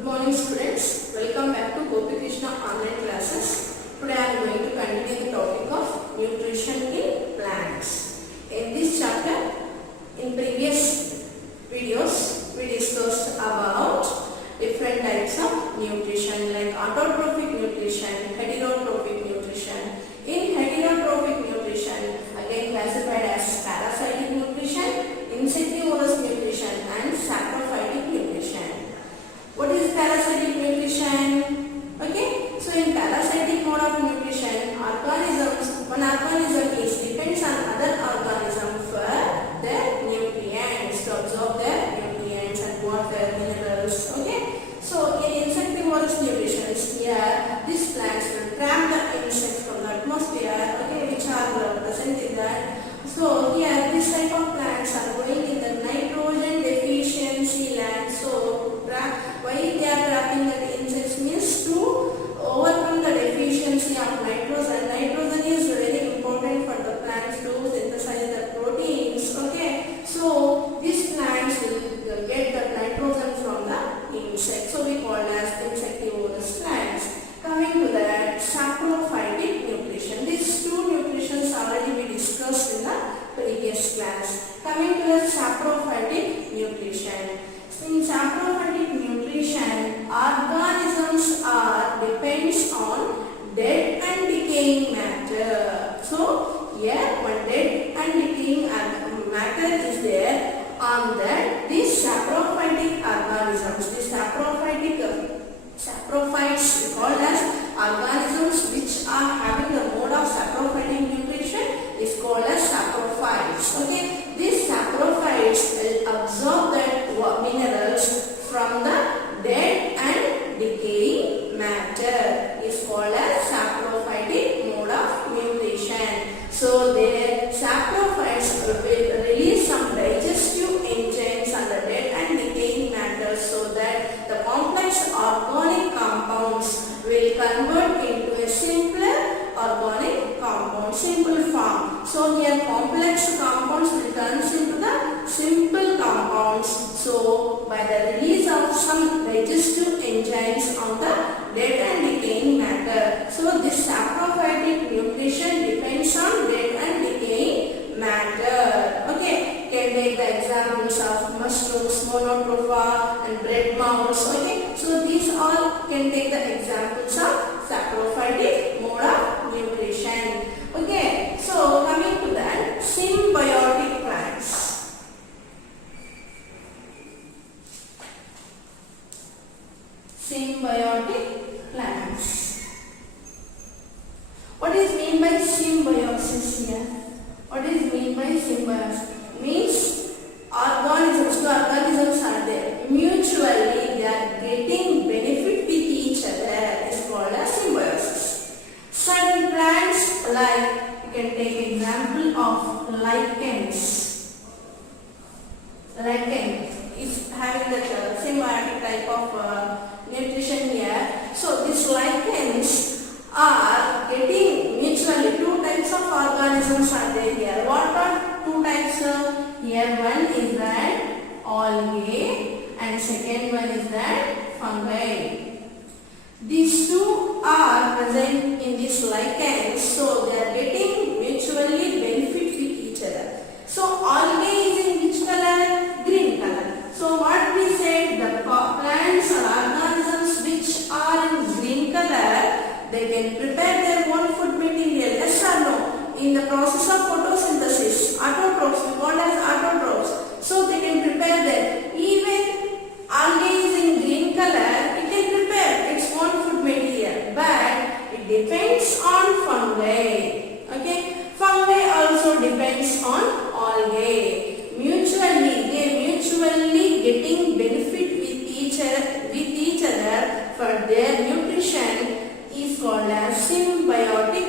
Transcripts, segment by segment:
Good morning students, welcome back to Gopi Krishna online classes. Today I am going to continue the topic of nutrition in plants. In this chapter, in previous videos, we discussed about different types of nutrition like autotrophic nutrition, heterotrophic nutrition. In heterotrophic nutrition, again classified as parasitic nutrition, insectivorous nutrition and saprophytic nutrition. What is parasitic nutrition? Okay, so in parasitic mode of nutrition, one organism depends on other organism for their nutrients, to absorb their nutrients and water, minerals. Okay, so in insectivorous nutrition, here these plants will trap the insects from the atmosphere, okay, which are present in that. So here this type of plants are going in the nitrogen deficiency land. So why they are trapping the insects means to overcome the deficiency of nitrogen. Nitrogen is very important for the plants to synthesize the proteins. Okay, so these plants will get the nitrogen from the insects. So we call as insectivorous plants. Coming to that, saprophytic nutrition. These two nutritions already we discussed in the previous class. Coming to the saprophytic nutrition. In saprophytic nutrition, organisms depends on dead and decaying matter. So here one dead and decaying matter is there. On that, these saprophytic organisms, these saprophytes called as organisms which are having the mode of saprophytic nutrition is called as saprophytes. Okay, these saprophytes will absorb the minerals from the dead and decaying matter is called as saprophytic mode of nutrition. So the saprophytes will release some digestive enzymes on the dead and decaying matter so that the complex organic compounds will convert into a simpler organic compound, simple form. So here complex compounds will turn into the simple compounds. So by the release of some digestive enzymes on the dead and decaying matter. So this saprophytic nutrition depends on dead and decaying matter. Okay, can take the examples of mushrooms, monotropha and bread mouse. Okay, so these all can take the examples of saprophytic mode of nutrition. Okay, so coming to that, symbiotic plants. Symbiotic plants. What is mean by symbiosis here? What is mean by symbiosis? Means organisms, two organisms are there. Mutually they are getting benefit with each other is called as symbiosis. Certain plants like, you can take example of lichens. Lichen is having the symbiotic type of nutrition here. So these lichens are getting mutually, two types of organisms are there here. What are two types? Here one is that algae and second one is that fungi. These two are present in these lichens, so they are getting mutually benefit with each other. So algae is in which color? Green color. So what we said, the plants or organisms which are in green color, they can prepare their own food material. Yes or no? In the process of photosynthesis, autotrophs, we call as autotrophs. So they can prepare that. Even algae is in green color, it can prepare its own food material. But it depends on fungi. Okay? Fungi also depends on algae. They mutually getting benefit with each other for their nutrition is called as symbiotic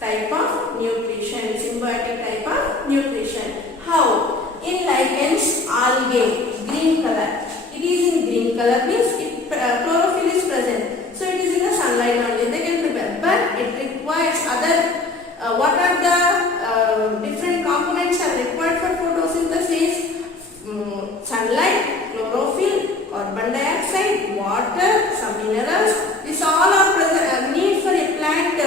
type of nutrition. Symbiotic type of nutrition. How? In lichens, algae, green color. It is in green color means chlorophyll is present. So it is in the sunlight only. They can prepare. But it requires other. What are the different components are required for photosynthesis? Sunlight, chlorophyll, carbon dioxide, water minerals. These all are need for a plant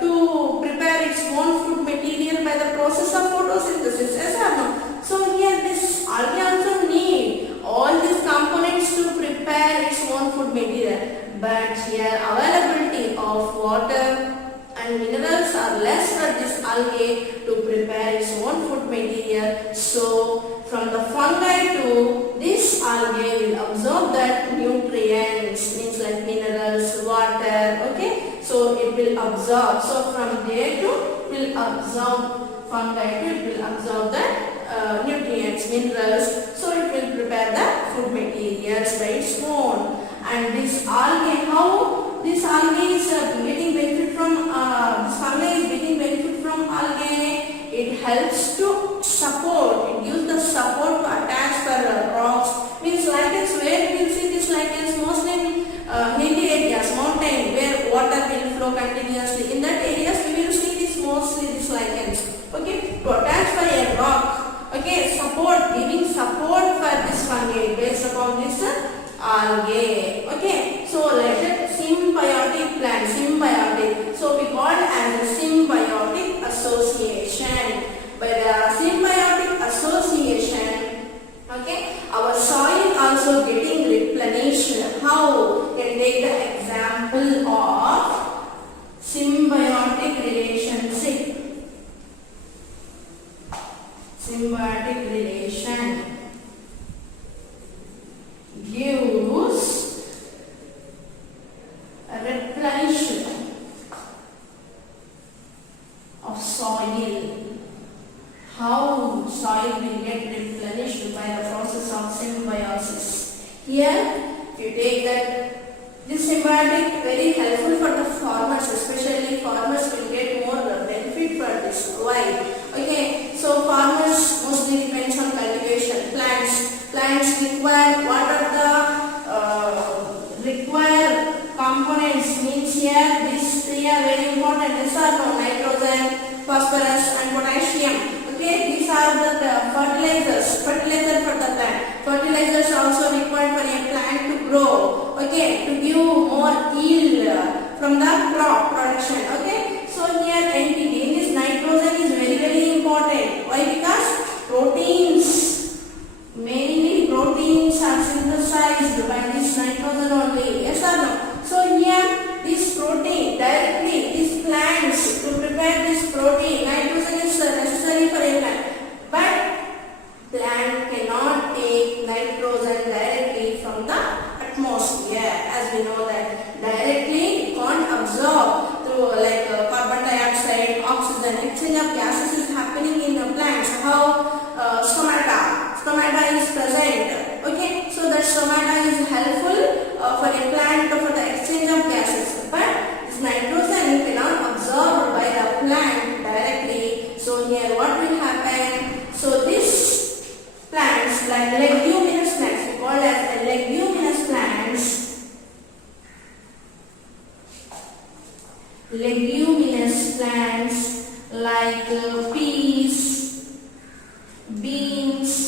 to prepare its own food material by the process of photosynthesis. Yes or no? So here this algae also need all these components to prepare its own food material. But here availability of water and minerals are less for this algae to prepare its own food material. So from the fungi to this algae will absorb that nutrients, means like minerals, water, okay. So it will absorb. So from there to will absorb, fungi to it will absorb the nutrients, minerals. So it will prepare the food materials by its own. And this algae, how this algae is getting benefit from, this fungi is getting benefit from algae. It helps to support, it gives the support to attach for rocks. Means lichens, where we will see these lichens mostly in hilly areas, mountain, where water will flow continuously. In that areas we will see this mostly these lichens. Okay, to attach for a rock. Okay, support, giving support for this fungi based upon this algae. Okay, so like a symbiotic plant, symbiotic. So we call it as a symbiotic association. By the symbiotic association, okay, our soil also getting replenished. How? Can take the example of symbiotic relationship. Symbiotic relation gives a replenishment of soil. How soil will get replenished by the process of symbiosis. Here, if you take that this symbiotic very helpful for the farmers, especially farmers will get more benefit for this. Why? Okay, so farmers mostly depends on cultivation. Plants require what are the required components, means here these three are very important. These are nitrogen, phosphorus and potassium. Okay, these are the fertilizer for the plant. Fertilizers also required for a plant to grow. Okay, to give more yield from the crop production. Okay, so here NPK, in this nitrogen is very very important. Why? Because proteins, mainly proteins are synthesized by this nitrogen only. Yes or no? So here this protein directly, these plants to prepare this protein, nitrogen is necessary for a plant. But plant cannot take nitrogen directly from the atmosphere. As we know that directly it can't absorb through like carbon dioxide, oxygen, exchange of gases is happening in the plants. How? Stomata is present. Okay, so that stomata is helpful for a plant for the exchange of gases. But this nitrogen cannot absorb by the plant directly. So here what will happen? So this plants like leguminous plants, we call as leguminous plants. Leguminous plants like peas, beans.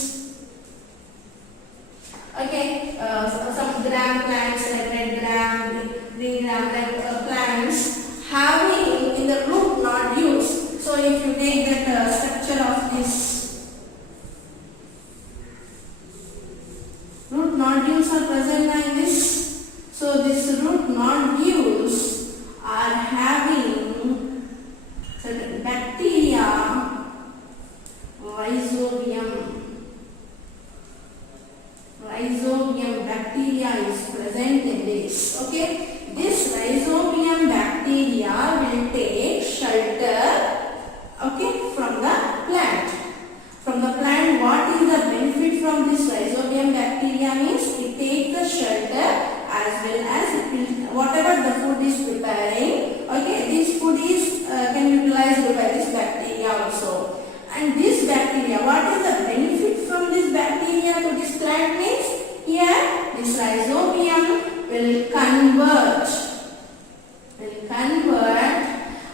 Okay, some gram plants like red gram, green gram like plants having in the root nodules. So if you take that structure of this, root nodules are present in this. So these root nodules are having certain bacteria, rhizobium. Rhizobium bacteria is present in this. Okay, this rhizobium bacteria will take shelter, okay, from the plant. From the plant, what is the benefit from this rhizobium bacteria? Means it takes the shelter as well as it will, whatever the food is preparing. Okay, this food is can be utilized by this bacteria also. And this bacteria, what is the benefit from this bacteria to this plant? Means here this rhizobium will convert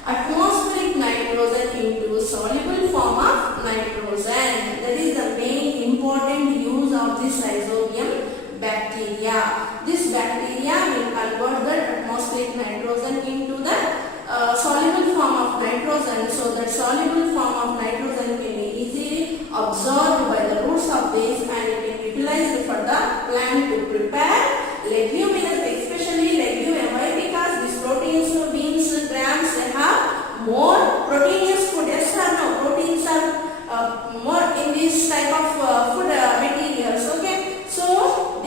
atmospheric nitrogen into soluble form of nitrogen. That is the main important use of this rhizobium bacteria. bacteria. This bacteria will convert the atmospheric nitrogen into the soluble form of nitrogen, so that soluble form of nitrogen can be easily absorbed by the roots of this and it can be utilized for the plant to prepare leguminous, especially legume. Why? Because these proteins, beans, grams, they have more proteinous food. Yes or no? Proteins are more in this type of food materials. Okay, so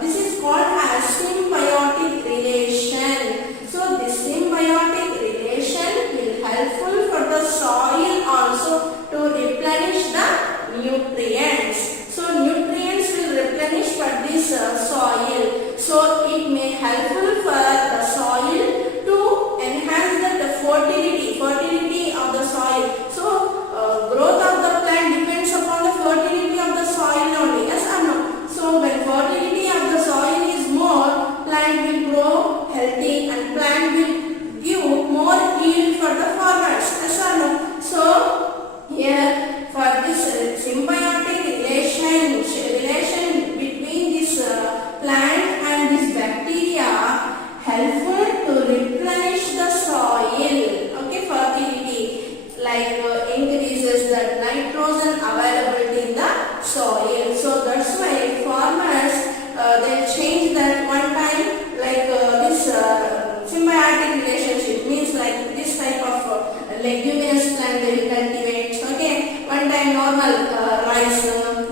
this is called as symbiotic relation. So this symbiotic relation will helpful for the soil also to replenish the nutrients. So nutrients will replenish for this soil. So it may helpful for the soil to enhance the fertility of the soil. So growth of the plant depends upon the fertility of the soil only. Yes or no? So when fertility of the soil is more, plant will grow healthy and plant will give more yield for the farmers. Yes or no? So here for this symbiotic relation between this plant and this bacteria helpful to replenish the soil. Okay, fertility like increases the nitrogen availability in the soil. So that's why farmers they change that one time like this symbiotic relationship means like this type of leguminous plant they will cultivate. Okay, one time normal rice,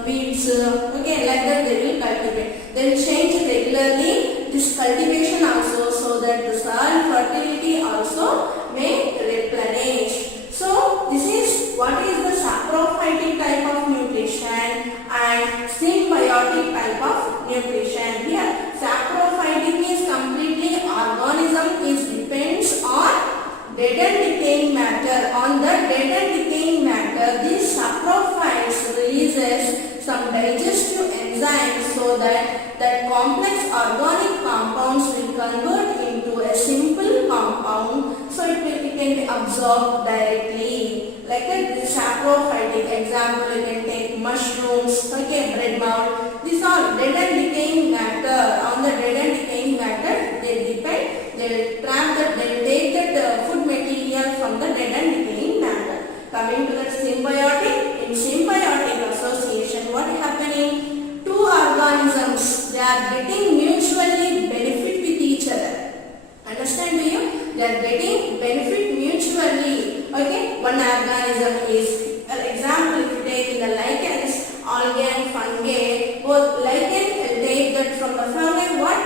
wheats, okay, like that they will cultivate. They will change regularly this cultivation also, so that the soil fertility also may replenish. So this is what is the saprophytic type of nutrition and symbiotic type of nutrition. Here saprophytic means completely organism is depends on dead and decaying matter. On the dead and decaying matter, these saprophytes releases some digestive enzymes so that complex organic compounds will convert into a simple compound, so it can be absorbed directly. Like a saprophytic example, you can take mushrooms, okay, bread mold. These are dead and decaying matter. On the dead and decaying matter, they depend. They trap that. They take that food material from the dead and decaying matter. Coming to the symbiotic. In symbiotic association, what is happening? Two organisms, they are getting mutually benefit with each other. Understand do you? They are getting benefit mutually. Okay, one organism is, example if you take in the lichens, algae and fungi, both lichen will take that from the fungi. What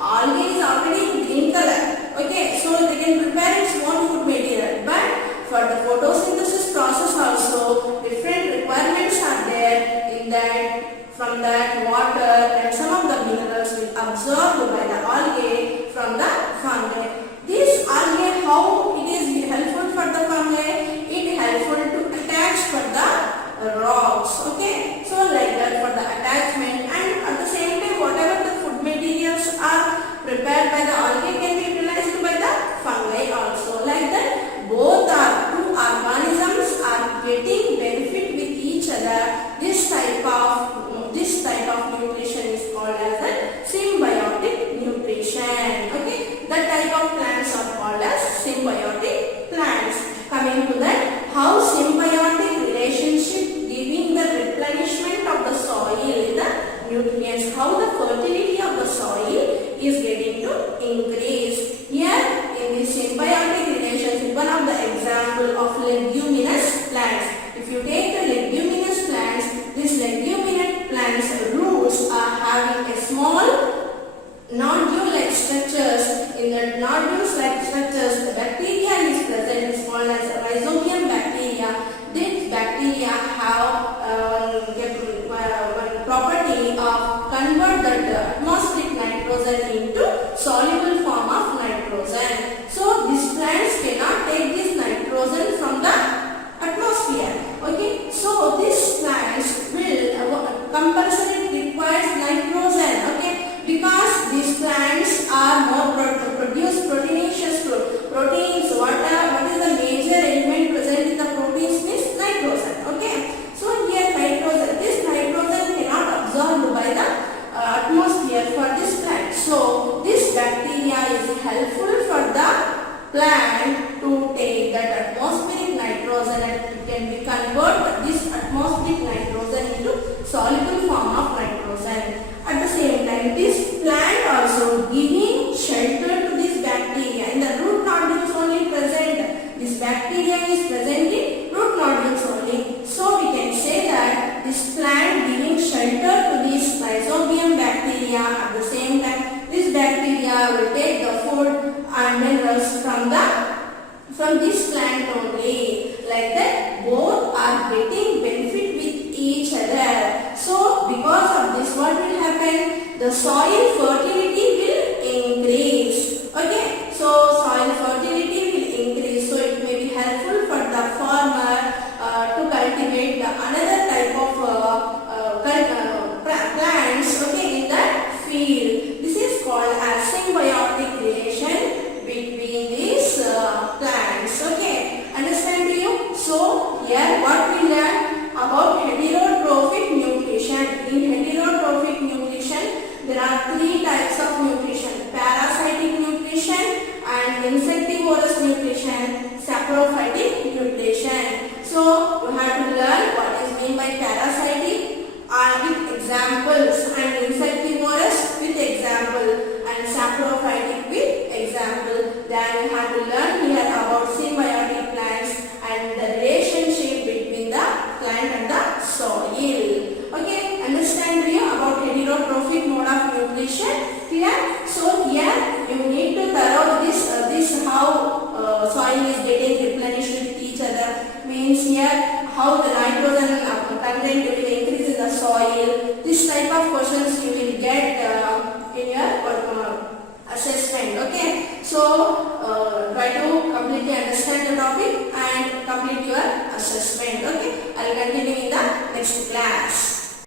algae is already green color. Okay, so they can prepare its own food material. But for the photosynthesis process also, different requirements are there in that. From that water and some of the minerals will absorbed by the algae from the fungi. This algae, how it is helpful for the fungi? It is helpful to attach for the rocks. Okay, so like that for the attachment, and at the same time whatever the food materials are prepared by the algae can be utilized by the fungi also. Like that both are two organisms are getting benefit with each other. This type of nutrition is called as a symbiotic nutrition. Okay, that type of plants are called as symbiotic plants. Coming to that, how symbiotic relationship giving the replenishment of the soil in the nutrients, how the fertility of the soil is getting to increase. Here in this symbiotic relationship, one of the example of leguminous plants. If you take the leguminous plants, these leguminous plants roots are having a small nodule-like structures. In the nodules-like structures, the bacteria is present. It's called as rhizobium bacteria. This bacteria have one property of convert that atmospheric nitrogen into soluble form of nitrogen. So these plants cannot take this nitrogen from the atmosphere. Okay, so these plants will compulsory requires nitrogen. Okay, because these plants are more produce proteinaceous food. Proteins. What is the major element to from this plant only. Like that, both are getting benefit with each other. So because of this, what will happen? The soil fertility will increase. Okay, so soil fertility will increase. So it may be helpful for the farmer to cultivate the another type of plants, okay, in that field. This is called as symbiotic relation between these plants. Okay, understand you? So here what we learn about heterotrophic nutrition. In heterotrophic nutrition, there are three types of nutrition: parasitic nutrition and insectivorous nutrition, saprophytic nutrition. So you have to learn what is meant by parasitic with examples, and insectivorous with example, and saprophytic with example. Then you have to learn here about symbiotic plants and the relationship between the plant and the soil. Okay, understand you about heterotrophic mode of nutrition? Clear? So here you need to thorough this how soil is getting replenished with each other. Means here how the nitrogen content will increase in the soil. This type of questions you will get in your assessment. Okay, so try to completely understand the topic and complete your assessment. Okay, I will continue in the next class.